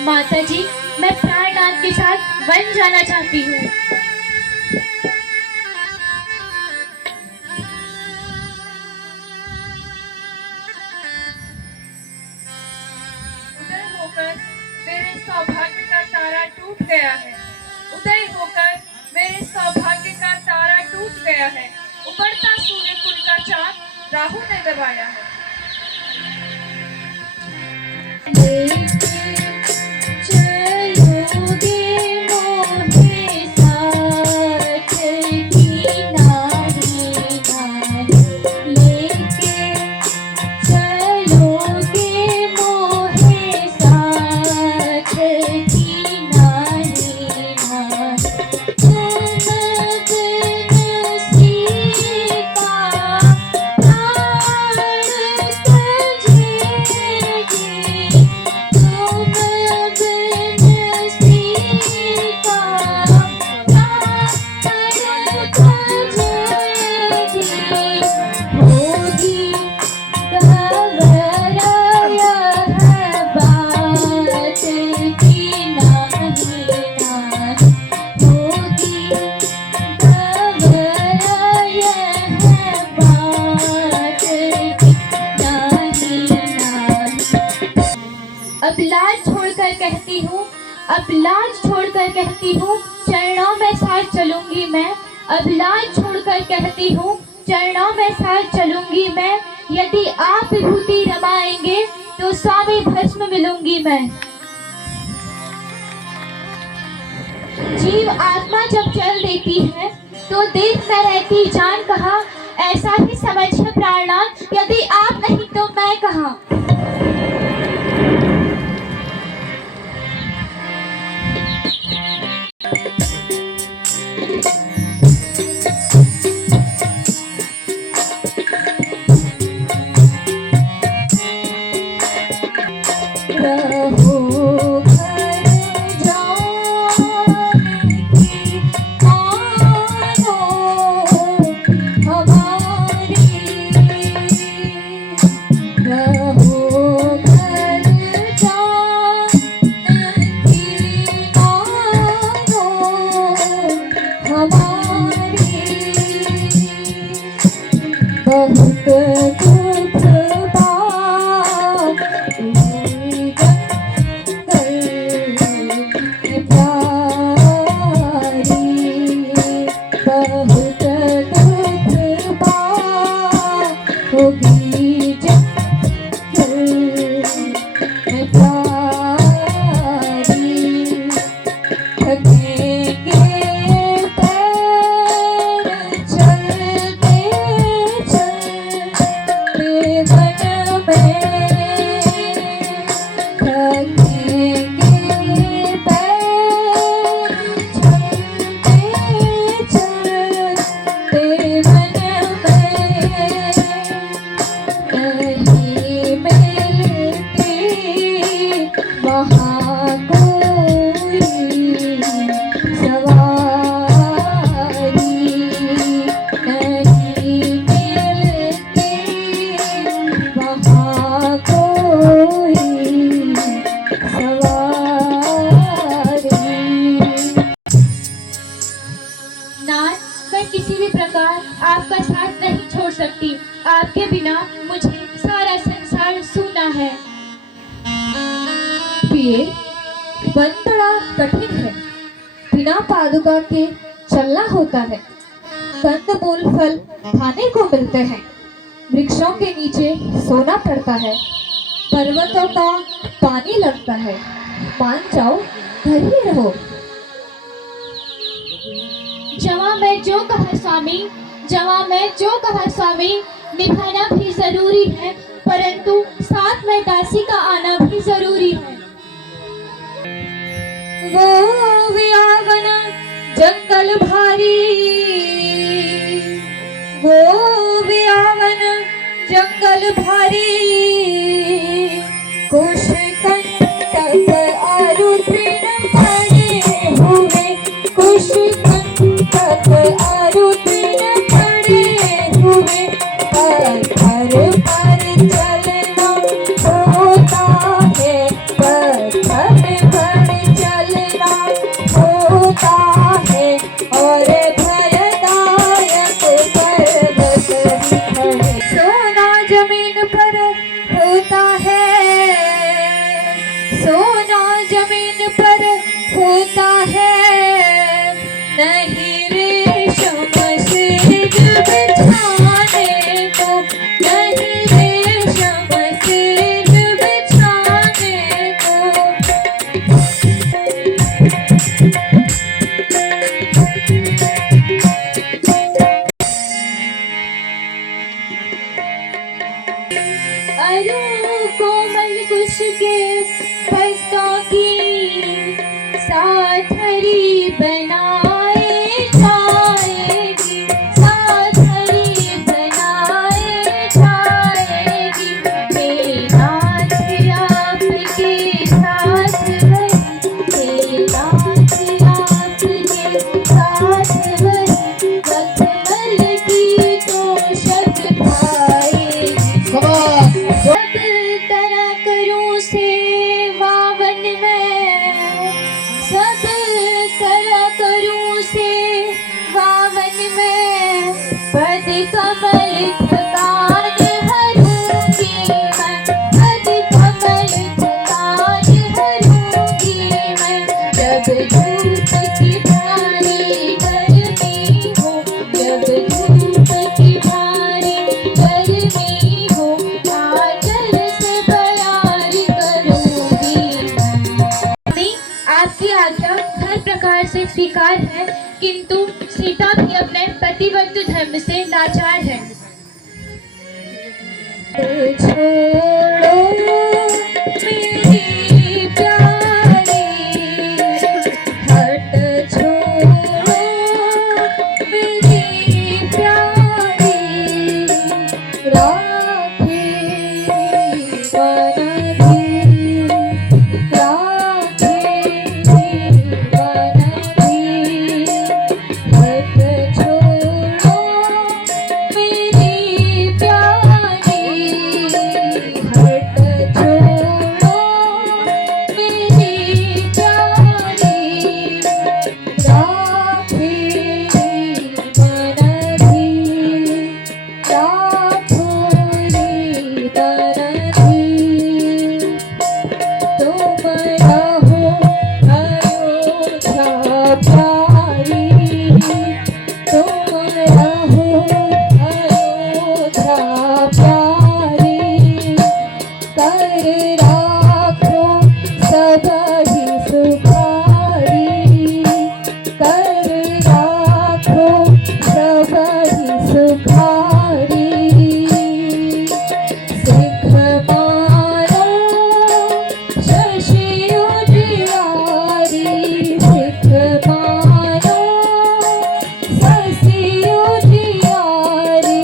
माताजी, मैं प्राणनाथ के साथ वन जाना चाहती हूँ। उदय होकर मेरे सौभाग्य का तारा टूट गया है। उदय होकर मेरे सौभाग्य का तारा टूट गया है। उबरता सूर्यकुल का चाँद राहु ने दबाया है। अब लाज छोड़कर कहती हूँ, अब लाज छोड़कर कहती हूँ चरणों में साथ चलूंगी मैं। अब लाज छोड़कर कहती हूँ चरणों में साथ चलूंगी मैं। यदि आप विभूति रमाएंगे तो स्वामी भस्म मिलूंगी मैं। जीव आत्मा जब चल देती है तो देह में रहती जान कहाँ। ऐसा ही समझिए प्राणनाथ, यदि आप नहीं तो मैं कहाँ। किसी भी प्रकार आपका साथ नहीं छोड़ सकती। आपके बिना मुझे सारा संसार सूना है। प्रिय, वन बड़ा कठिन है। बिना पादुका के चलना होता है। कंद मूल फल खाने को मिलते हैं। वृक्षों के नीचे सोना पड़ता है। पर्वतों का पानी लगता है। मान जाओ, घर ही रहो। जवां मैं जो कहा स्वामी, जवां मैं जो कहा स्वामी, निभाना भी जरूरी है, परंतु साथ में दासी का आना भी जरूरी है। वो वियावन जंगल भारी, वो वियावन जंगल भारी, कुश कंटक आरु तृण पड़े हुए, कुश कंटक आरु तृण पड़े हुए, पत्थर पर चलना होता है, पत्थर पर चलना होता है, और भयदायक पर्वत है। सोना जमीन पर होता है, सोना जमीन पर होता है, नहीं रेशम से बिछाने को, नहीं रेशम से बिछाने को। अरु कोमल कुश के पत्तों की साथरी बनाए जाएगी, साथरी बनाए जाएगी। मेरा आपके साथ वही, मेरा आपके साथ वही, मखमल की तो शक पाएगी। सब तरह करूं सेवा वन में, सब तरह आज्ञा हर प्रकार से स्वीकार है, किंतु सीता भी अपने प्रतिबद्ध धर्म से लाचार है। छोड़ो मेरी प्यारी, हट छोड़ो मेरी प्यारी, राखी बनधी, राखी बनधी, हट छोड़ो मेरी प्यारी, हट छोड़ो मेरी प्यारी, राखी बनधी, राखोरी बनधी। तुम रहो अयोध्या प्यारी, तुम रहो अयोध्या प्यारी, कर राखो सबहि सुखारी, कर राखो सबहि सुखारी। सिख मारो शशि उजियारी, सिख मारो शशि उजियारी,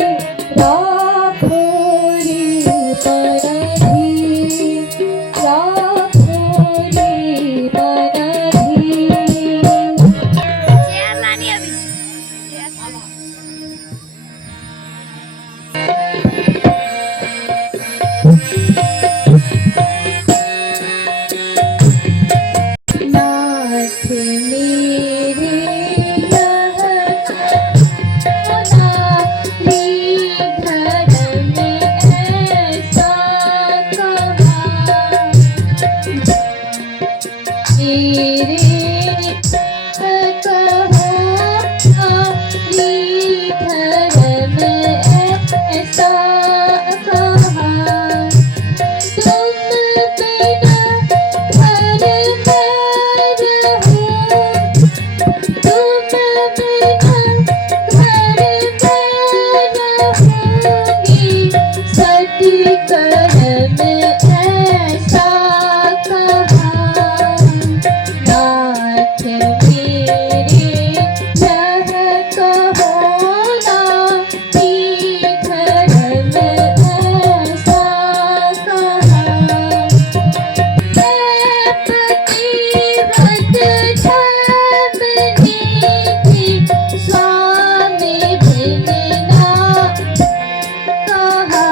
राखोरी बनधी, राखोरी बनधी। नाथ मेरे यह नारी धर्म ऐसा कहा, मेरे कहो नारी धर्म ऐसा कहा, तुम बिना घर में रहूं, तुम बिना घर में रहूंगी, सती कर्म ऐसा कहा। नाथ मेरे यह कहो नारी धर्म ऐसा कहा, प्रतिव्रत धर्म नीति स्वामी बिना कहा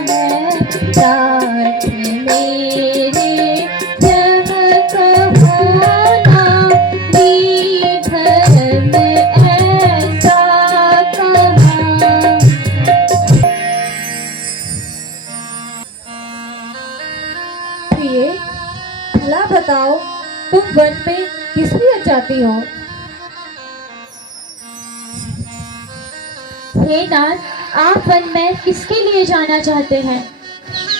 है। नाथ मेरे यह कहो नारी धर्म ऐसा कहा। प्रिय, भला बताओ तुम वन में किस लिए जाती हो? हे नाथ, आप वन में किसके लिए जाना चाहते हैं?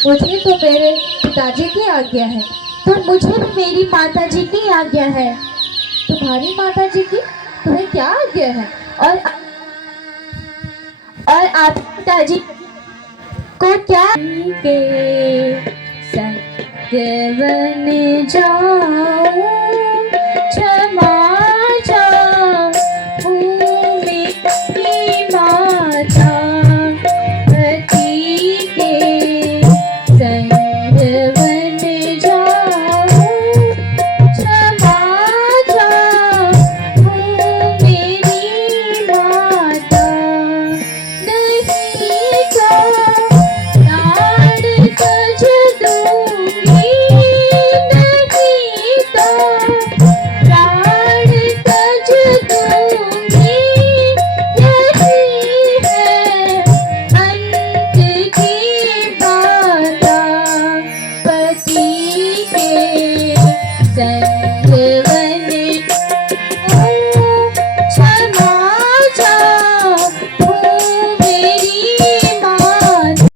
मुझे तो मेरे पिताजी की आज्ञा है। तो मुझे भी मेरी माता जी की आज्ञा है। तुम्हारी माता जी की तुम्हें क्या आज्ञा है? और आप पिताजी को क्या? के सत्यवन जाऊं, क्षमा चाहूं मेरी माता, पति के सत्यवन जाऊं, क्षमा चाहूं मेरी माता, नहीं तो प्राण तज दूंगी, नहीं तो प्राण तज दूंगी, यही है अंत की बाधा, पति के संगवन क्षमा चाहूं मेरी माता।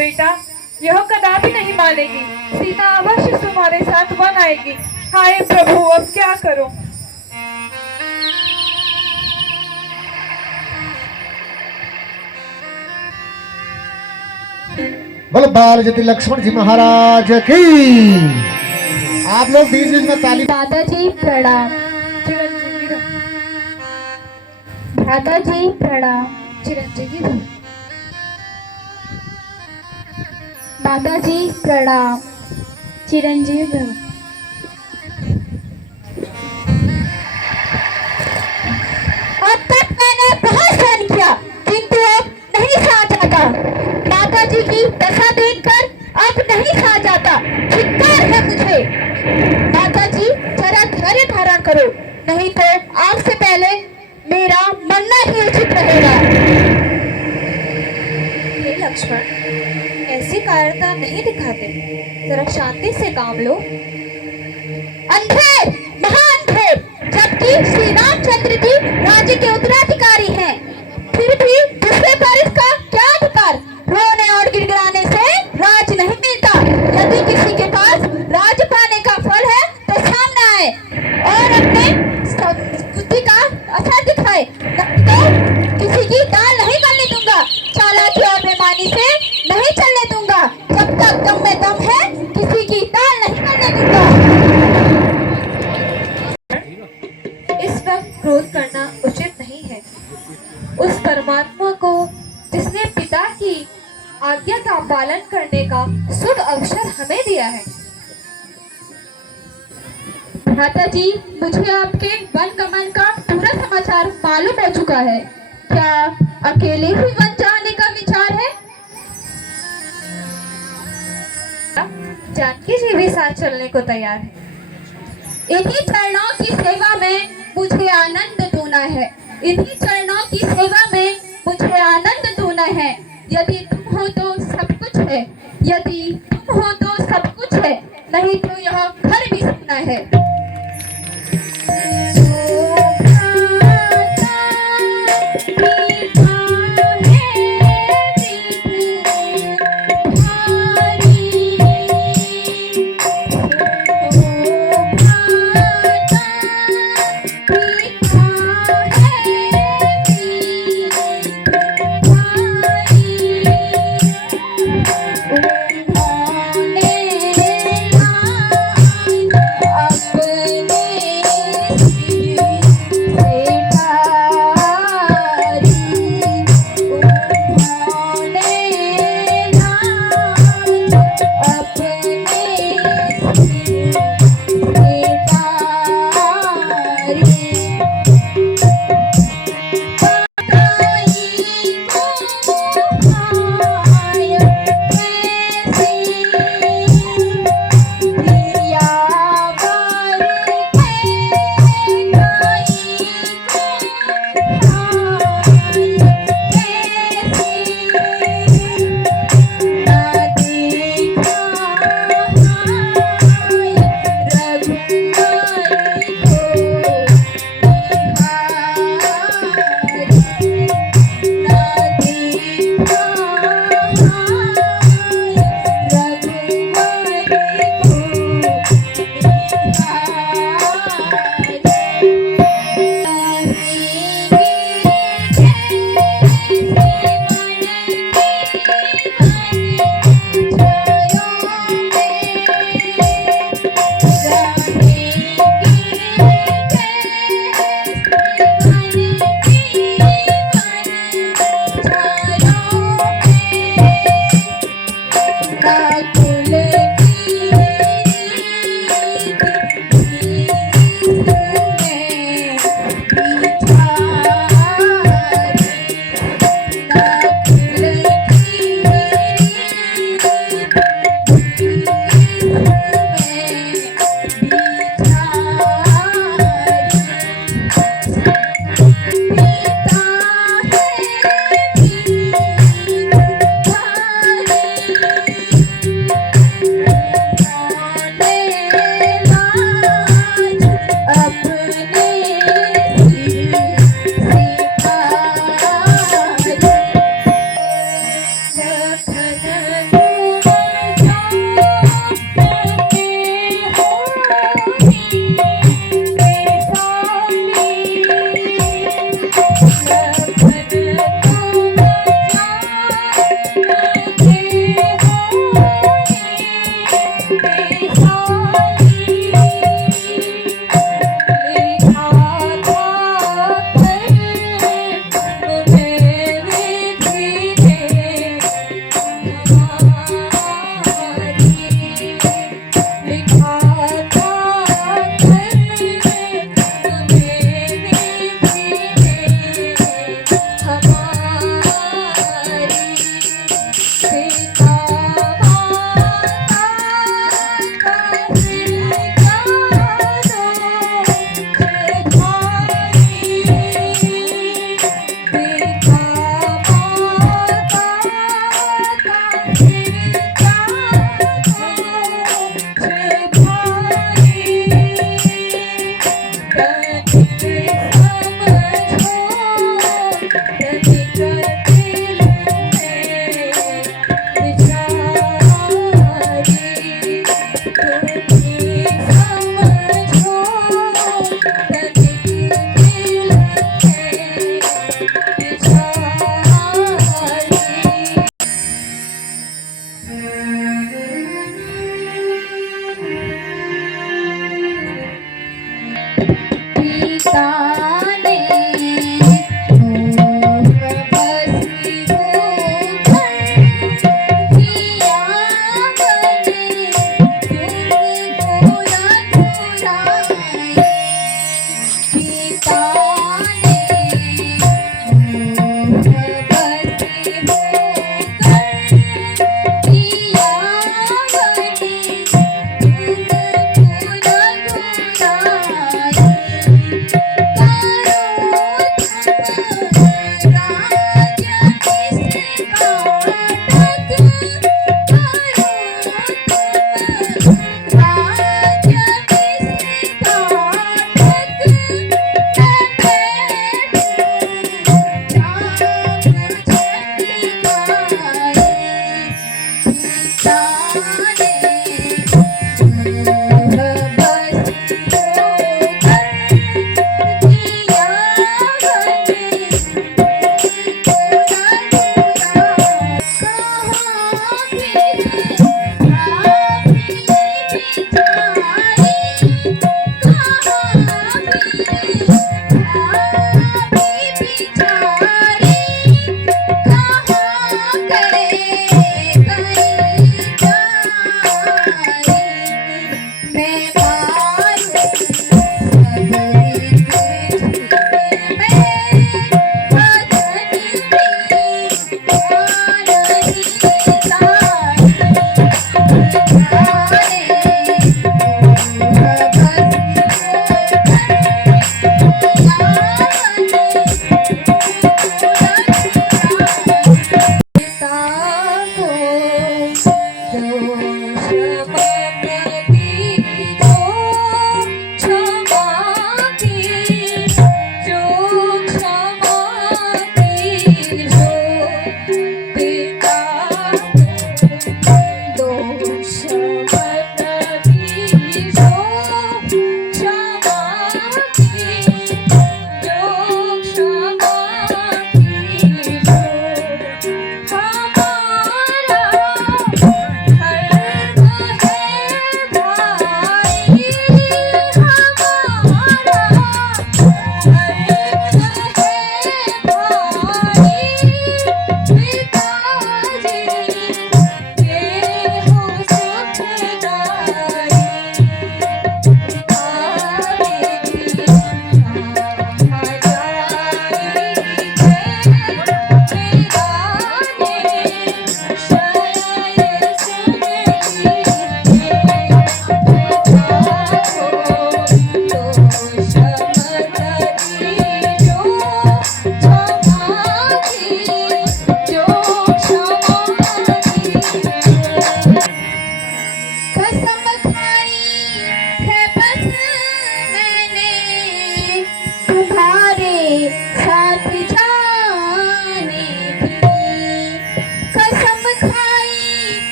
बेटा, यह कदापि नहीं मानेगी। सीता अवश्य तुम्हारे साथ वन आएगी। हाय प्रभु, अब क्या करूं? बोलो बाल जति लक्ष्मण जी महाराज की। आप लोग बीच बीच में ताली। दादाजी प्रणाम। चिरंजीवी रहो। दादाजी प्रणाम। चिरंजीवी भव। दादाजी प्रणाम। चिरंजीवी भव। अब तक मैंने बहुत सहन किया, किंतु अब नहीं सहा जाता। दादाजी की दशा देखकर अब नहीं सहा जाता। धिक्कार है मुझे। दादाजी जरा धैर्य धारण करो, नहीं तो आज से पहले मेरा मरना ही उचित रहेगा। हे लक्ष्मण, ऐसी कायरता नहीं दिखाते, जरा शांति से काम लो। अंधेर, महाअंधेर, जबकि श्री रामचंद्र जी राज्य के उत्तराधिकारी हैं, फिर भी दूसरे पर इसका क्या अधिकार? रोने और गिड़गिड़ाने से राज नहीं मिलता। यदि किसी के पास राज पाने का फल है तो सामने आए और अपने बुद्धि का असर दिखाए, नहीं तो किसी की दाल नहीं करने दूंगा। चालाकी और बेईमानी से नहीं चलने दूंगा। जब तक दम में दम है, किसी की दाल नहीं करने दूंगा। इस वक्त क्रोध करना उचित नहीं है। उस परमात्मा को जिसने पिता की आज्ञा का पालन करने का शुभ अवसर हमें दिया है। भ्राता जी, मुझे आपके वन गमन का पूरा समाचार मालूम हो चुका है। क्या अकेले ही वन जाने का विचार है? जानकी जी भी साथ चलने को तैयार है। इन्हीं चरणों की सेवा में मुझे आनंद दूना है। इन्हीं चरणों की सेवा में मुझे आनंद दूना है। यदि तुम हो तो सब कुछ है, यदि तुम हो तो सब कुछ है, नहीं तो यह घर भी सुना है।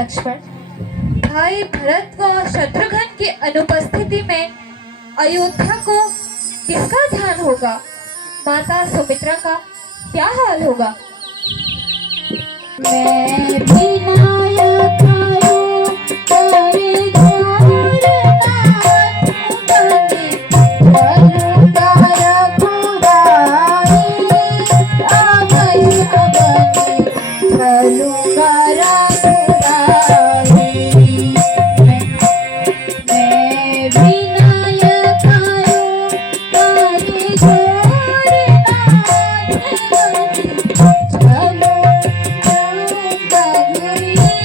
लक्ष्मण, भाई भरत व शत्रुघ्न की अनुपस्थिति में अयोध्या को किसका ध्यान होगा? माता सुमित्रा का क्या हाल होगा? मैं विनायक हूँ और घोर नाथ चलूंगा रघुराई, अवश्य बने चलूंगा रघुराई। मैं विनायक हूँ और घोर नाथ चलूंगा रघुराई।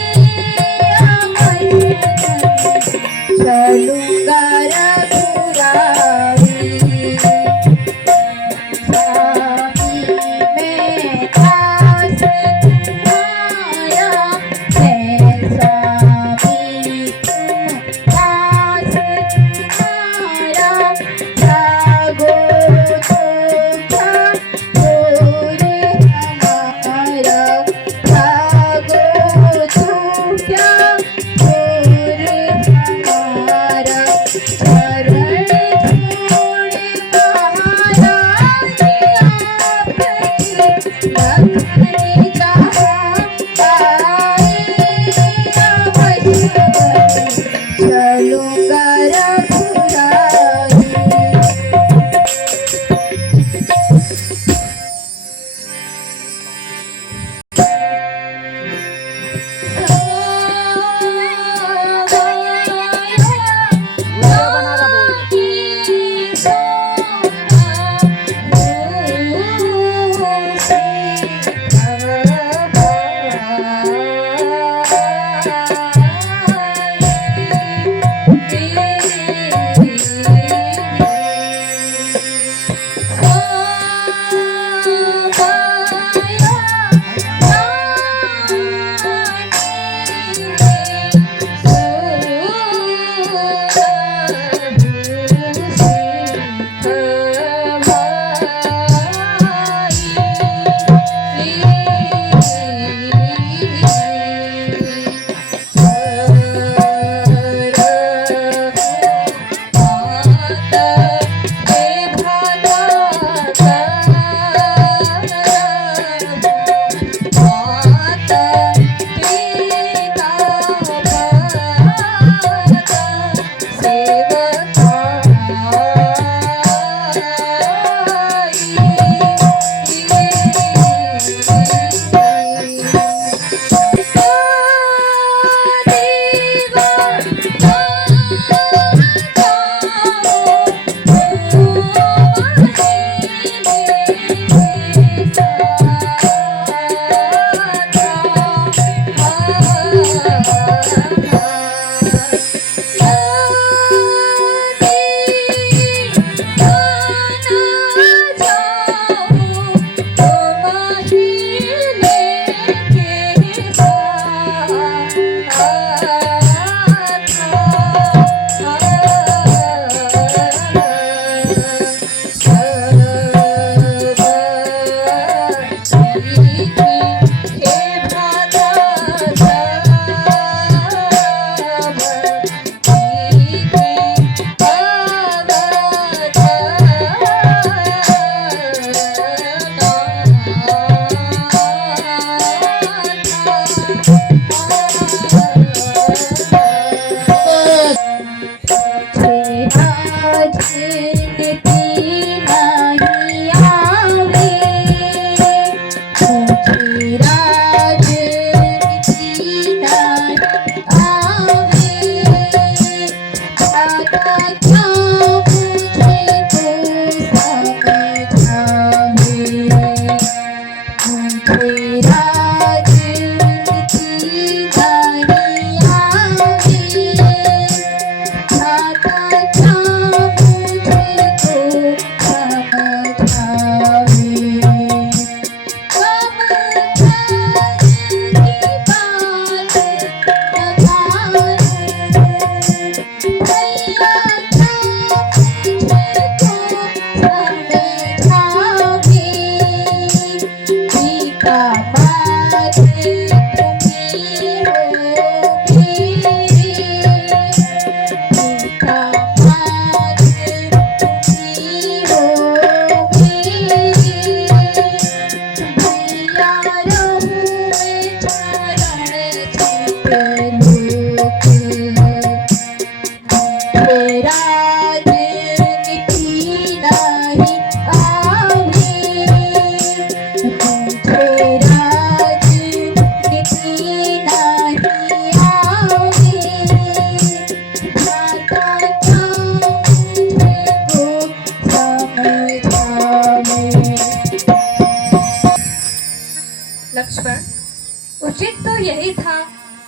लक्ष्मण, उचित तो यही था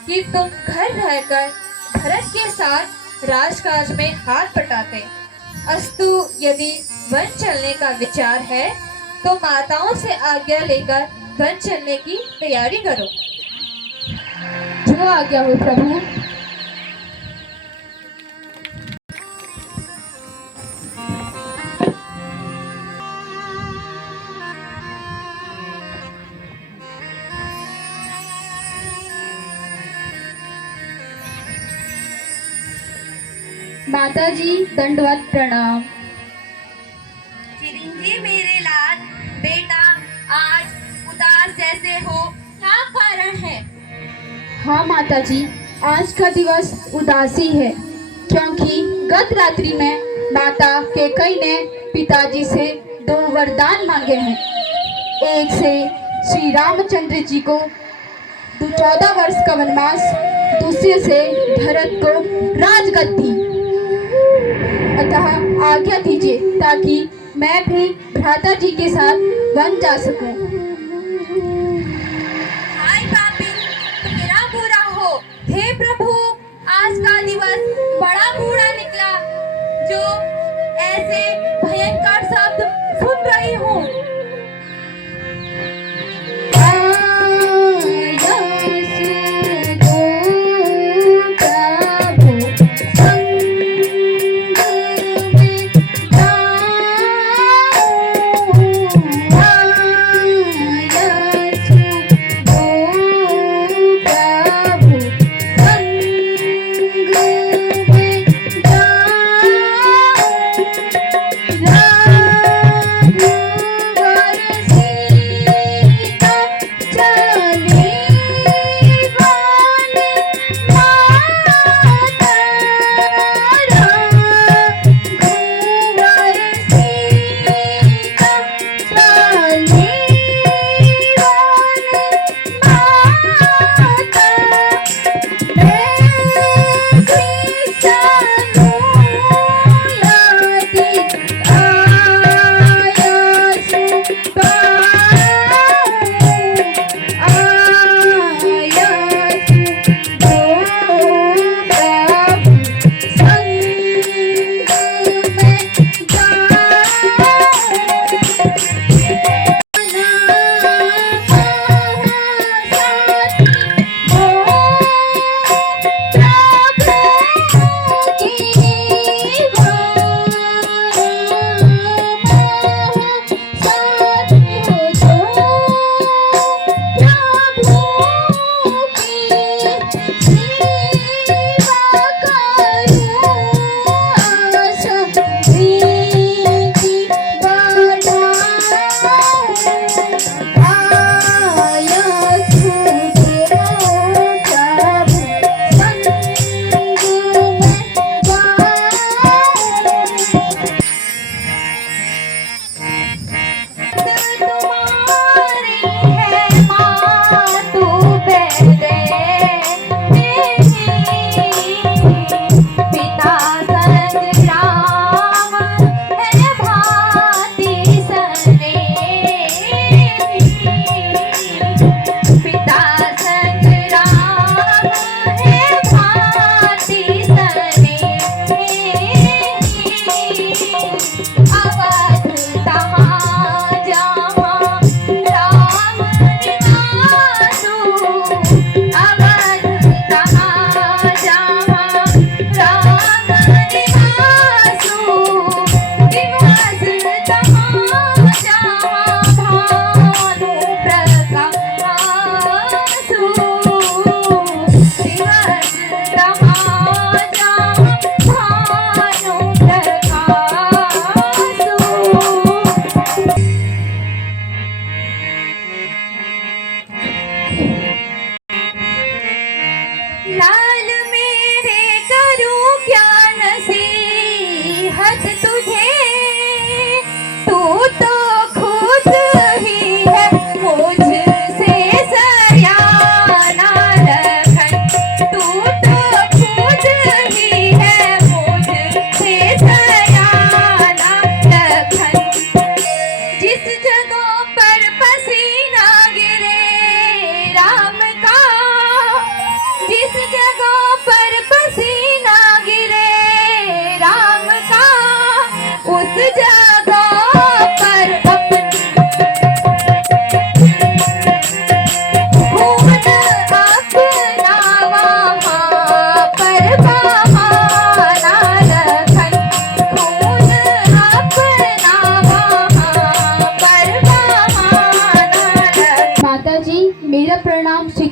कि तुम घर रहकर भरत के साथ राजकाज में हाथ बटाते। अस्तु, यदि वन चलने का विचार है तो माताओं से आज्ञा लेकर वन चलने की तैयारी करो। जो आज्ञा हो प्रभु। माता जी दंडवत प्रणाम। चिरंजी मेरे लाल बेटा, आज उदास जैसे हो, क्या कारण है? हाँ माता जी, आज का दिवस उदासी है क्योंकि गत रात्रि में माता कैकेयी ने पिताजी से 2 वरदान मांगे हैं। एक से श्री रामचंद्र जी को 14 वर्ष का वनवास, दूसरे से भरत को राजगद्दी। अतः आज्ञा दीजिए ताकि मैं भी भ्राता जी के साथ वन जा सकूं। हाय पापी, तेरा बुरा हो। हे प्रभु, आज का दिवस बड़ा बुरा निकला जो ऐसे भयंकर शब्द सुन रही हूँ।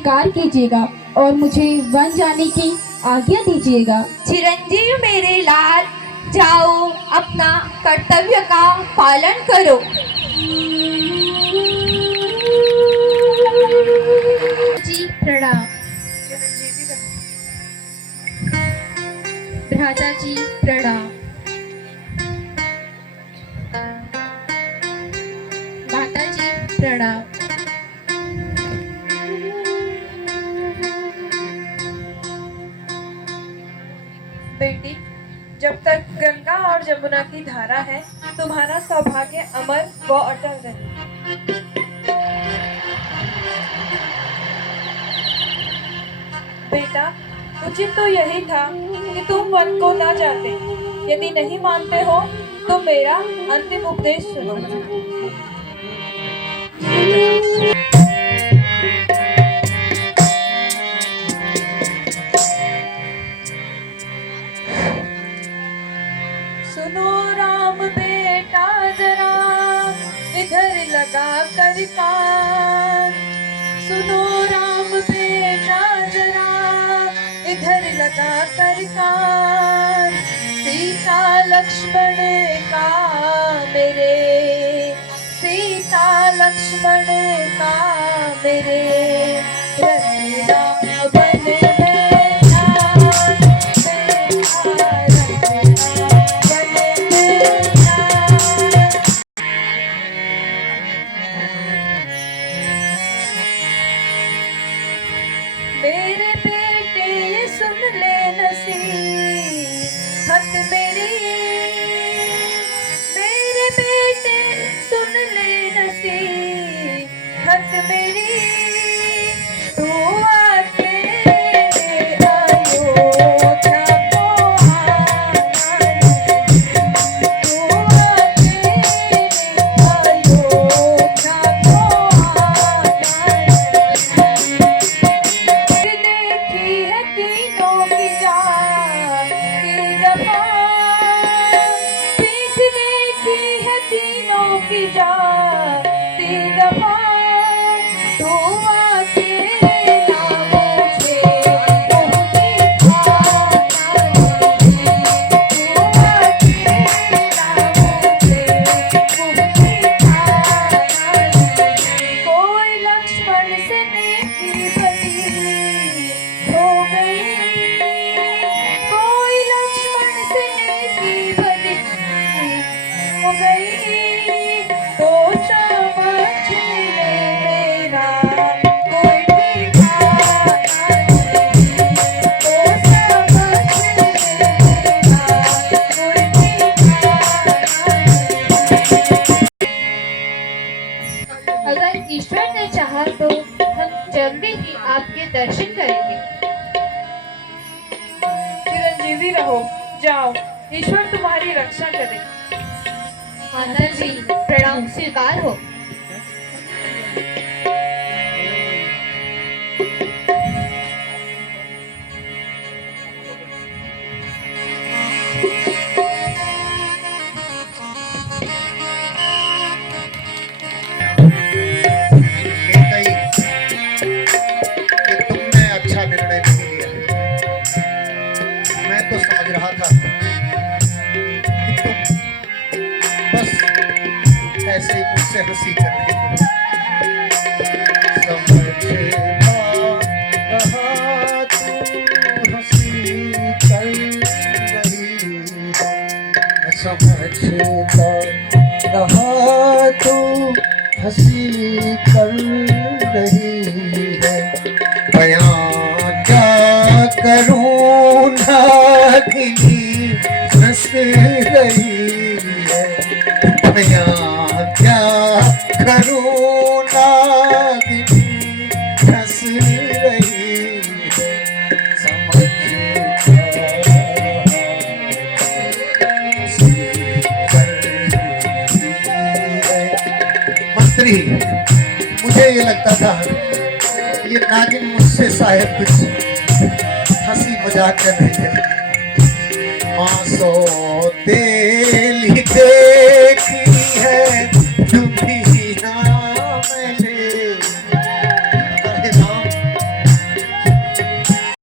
स्वीकार कीजिएगा और मुझे वन जाने की आज्ञा दीजिएगा। चिरंजीव मेरे लाल, जाओ अपना कर्तव्य का पालन करो। जी प्रणाम। चिरंजीवी रहो। भ्राता जी प्रणाम। माता जी प्रणाम। बेटी, जब तक गंगा और जमुना की धारा है, तुम्हारा सौभाग्य अमर व अटल रहे। बेटा, उचित तो यही था कि तुम वन को न जाते। यदि नहीं मानते हो तो मेरा अंतिम उपदेश सुनो। सुनो राम बेटा जरा, इधर लगा कर कान। सुनो राम बेटा जरा, इधर लगा कर कान। सीता लक्ष्मण का मेरे, सीता लक्ष्मण का मेरे, रखना बन में ध्यान, बेटा रखना बन में ध्यान। मेरे बेटे ये सुन ले नसीहत मेरी, मेरे बेटे सुन ले नसीहत मेरी। तू अकेले अयोध्या को आना नहीं, तू अकेले अयोध्या को आना नहीं। देखी है तीनों की जान की दफा, पीठ देखी है तीनों की जान की दफा। तू अकेला मुझे मुँह दिखाना नहीं, तू अकेला मुझे मुँह दिखाना नहीं। कोई लक्ष्मण से नेकी भली हो गई, कोई लक्ष्मण से नेकी भली हो गई। तो समझ ले मेरा कोई ठिकाना नहीं, तो समझ ले मेरा कोई ठिकाना नहीं। अगर ईश्वर ने चाहा तो हम जल्दी ही आपके दर्शन करेंगे। चिरंजीवी रहो, जाओ, ईश्वर तुम्हारी रक्षा करे। माता जी प्रणाम स्वीकार हो। कई कि तुमने अच्छा निर्णय नहीं लिया। मैं तो समझ रहा था कि तुम बस ऐसे ही मुझसे हंसी कर रही हो। समझ रहा तू हंसी कर रही हो। मैं समझता रहा तू हंसी कर रही है। बयां क्या करूं नागिनी हंस रही है। बयां क्या करूं नागिनी हंस रही है। समझता मंत्री, मुझे ये लगता था ये नागिन मुझसे शायद कुछ हंसी मजाक कर रही है। माँ सो तेली दे